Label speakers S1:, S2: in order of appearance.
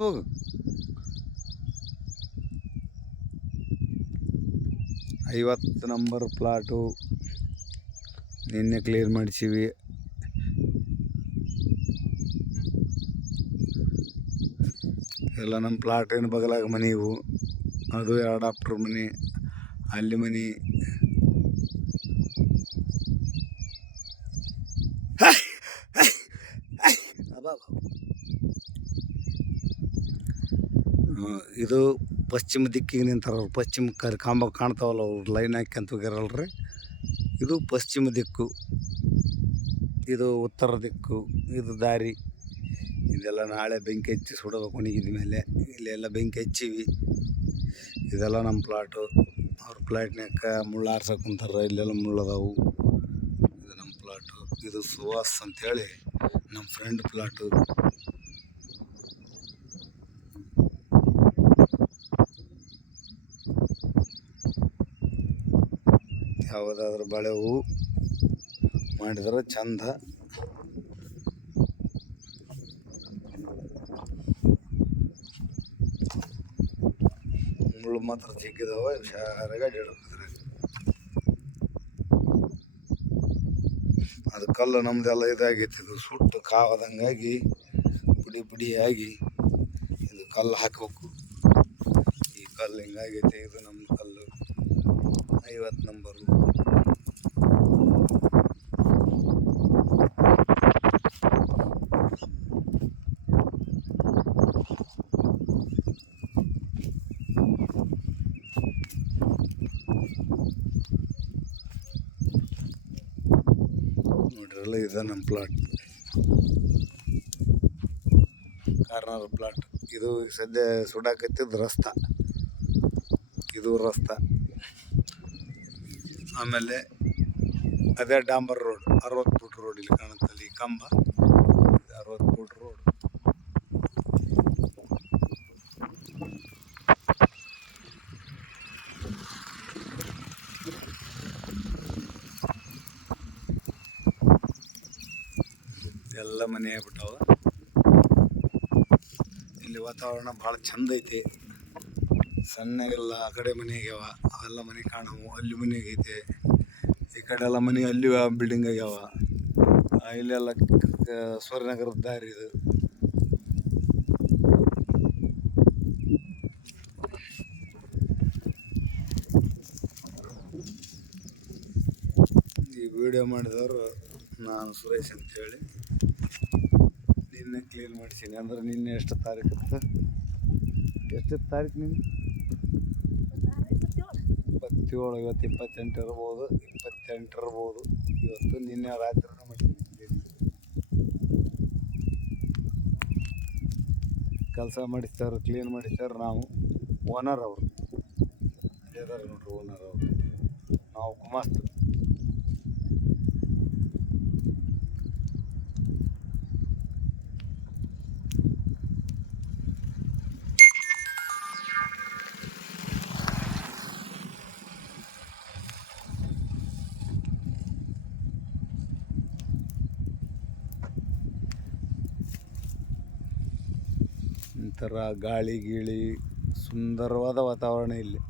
S1: ಹೋಗು ಐವತ್ತು number plot ನಿನ್ನೆ ಕ್ಲಿಯರ್ ಮಾಡಿಸೀವಿ. ಎಲ್ಲ ನಮ್ಮ ಪ್ಲಾಟ್ ಏನು ಬಗಲಾಗ ಮನೆ ಇವು. ಅದು ಎರಡು ಆಪ್ಟ್ರ್ ಮನೆ, ಅಲ್ಲಿ ಮನೆ ಆ, ಇದು ಪಶ್ಚಿಮ ದಿಕ್ಕಿಗೆ ನಿಂತಾರ ಪಶ್ಚಿಮ ಕರ್ ಕಾಂಬ ಕಾಣ್ತಾವಲ್ಲ, ಅವ್ರು ಲೈನ್ ಹಾಕ್ಯಂತ ಹೋಗ್ಯಾರಲ್ರಿ? ಇದು ಪಶ್ಚಿಮ ದಿಕ್ಕು, ಇದು ಉತ್ತರ ದಿಕ್ಕು, ಇದು ದಾರಿ. ಇದೆಲ್ಲ ನಾಳೆ ಬೆಂಕಿ ಹಚ್ಚಿ ಸುಡಬೇಕು ಒಣಗಿದ ಮೇಲೆ ಇಲ್ಲೆಲ್ಲ ಬೆಂಕಿ ಹಚ್ಚಿವಿ. ಇದೆಲ್ಲ ನಮ್ಮ ಪ್ಲಾಟು ಅವ್ರ ಪ್ಲಾಟ್ನ್ಯಾಕ ಮುಳ್ಳು ಆರ್ಸಕ್ಕೆ ಕುಂತಾರ, ಇಲ್ಲೆಲ್ಲ ಮುಳ್ಳು ಅದಾವು. ಇದು ನಮ್ಮ ಪ್ಲಾಟು ಇದು ಸುವಾಸ್ ಅಂತೇಳಿ ನಮ್ಮ ಫ್ರೆಂಡ್ ಪ್ಲಾಟು ಯಾವುದಾದ್ರೂ ಬಳೆ ಹೂ ಮಾಡಿದ್ರೆ ಚಂದ. ಮುಳ್ಳು ಮಾತ್ರ ಜಿಗ್ಗಿದಾವ ಹುಷಾರಾಗಿ ಅಡ್ಡಾಡ್ಬೇಕ್ರಿ ಅದು ಕಲ್ಲು ನಮ್ದೆಲ್ಲ ಇದಾಗೈತಿ, ಇದು ಸುಟ್ಟು ಕಾವದಂಗಾಗಿ ಪುಡಿ ಪುಡಿಯಾಗಿ ಇದು ಕಲ್ಲು ಹಾಕಬೇಕು. ಈ ಕಲ್ಲು ಹಿಂಗಾಗೈತಿ, ಇದು ಕಲ್ಲು ಐವತ್ತು ನಂಬರು ನೋಡ್ರಲ್ಲ ಇದೆ ನಮ್ಮ ಪ್ಲಾಟ್ ಕಾರ್ನರ್ ಪ್ಲಾಟ್ ಇದು ಸದ್ಯ ಸುಡಾಕತ್ತಿದ್ದು ರಸ್ತ. ಇದು ರಸ್ತ. ಆಮೇಲೆ ಅದೇ ಡಾಂಬರ್ ರೋಡ್ ಅರವತ್ತು ಫುಟ್ ರೋಡ್ ಇಲ್ಲಿ ಕಾಣುತ್ತಲ್ಲಿ ಈ ಕಂಬ. ಅರವತ್ತು ಫುಟ್ ರೋಡ್. ಎಲ್ಲ ಮನೆ ಆಗ್ಬಿಟ್ಟವ. ಇಲ್ಲಿ ವಾತಾವರಣ ಭಾಳ ಚಂದ ಐತಿ. ಸಣ್ಣಗೆಲ್ಲ ಆ ಕಡೆ ಮನೆ ಆಗ್ಯಾವ ಅವೆಲ್ಲ ಮನೆ ಕಾಣವು, ಅಲ್ಲಿ ಮನೆ ಆಗೈತೆ ಈ ಕಡೆ ಎಲ್ಲ ಮನೆ ಅಲ್ಲಿ ಬಿಲ್ಡಿಂಗ್ ಆಗ್ಯಾವ ಇಲ್ಲೆಲ್ಲ ಸೂರ್ಯನಗರದ ದಾರಿ ಇದು. ಈ ವಿಡಿಯೋ ಮಾಡಿದವರು ನಾನು ಸುರೇಶ್ ಅಂತೇಳಿ. ನಿನ್ನೆ ಕ್ಲೀನ್ ಮಾಡಿಸೀನಿ. ಅಂದ್ರೆ ನಿನ್ನೆ ಎಷ್ಟು ತಾರೀಕು ಎಷ್ಟು ತಾರೀಕು ನಿನ್ನೆ? ಇಪ್ಪತ್ತೇಳು, ಇವತ್ತು ಇಪ್ಪತ್ತೆಂಟು ಇರ್ಬೋದು ಇಪ್ಪತ್ತೆಂಟು ಇರ್ಬೋದು ಇವತ್ತು ನಿನ್ನೆ ರಾತ್ರಿ ಮಾಡಿದ್ದೀನಿ ಕೆಲಸ ಮಾಡಿಸ್ತಾರೆ ಕ್ಲೀನ್ ಮಾಡಿಸ್ತಾರೆ ನಾವು. ಓನರ್ ಅವರು. ಅದೇ ನೋಡ್ರಿ ಓನರ್ ಅವರು. ನಾವು ಗುಮಾಸ್ತು ಒಂಥರ ಗಾಳಿ ಗೀಳಿ ಸುಂದರವಾದ ವಾತಾವರಣ ಇಲ್ಲಿ.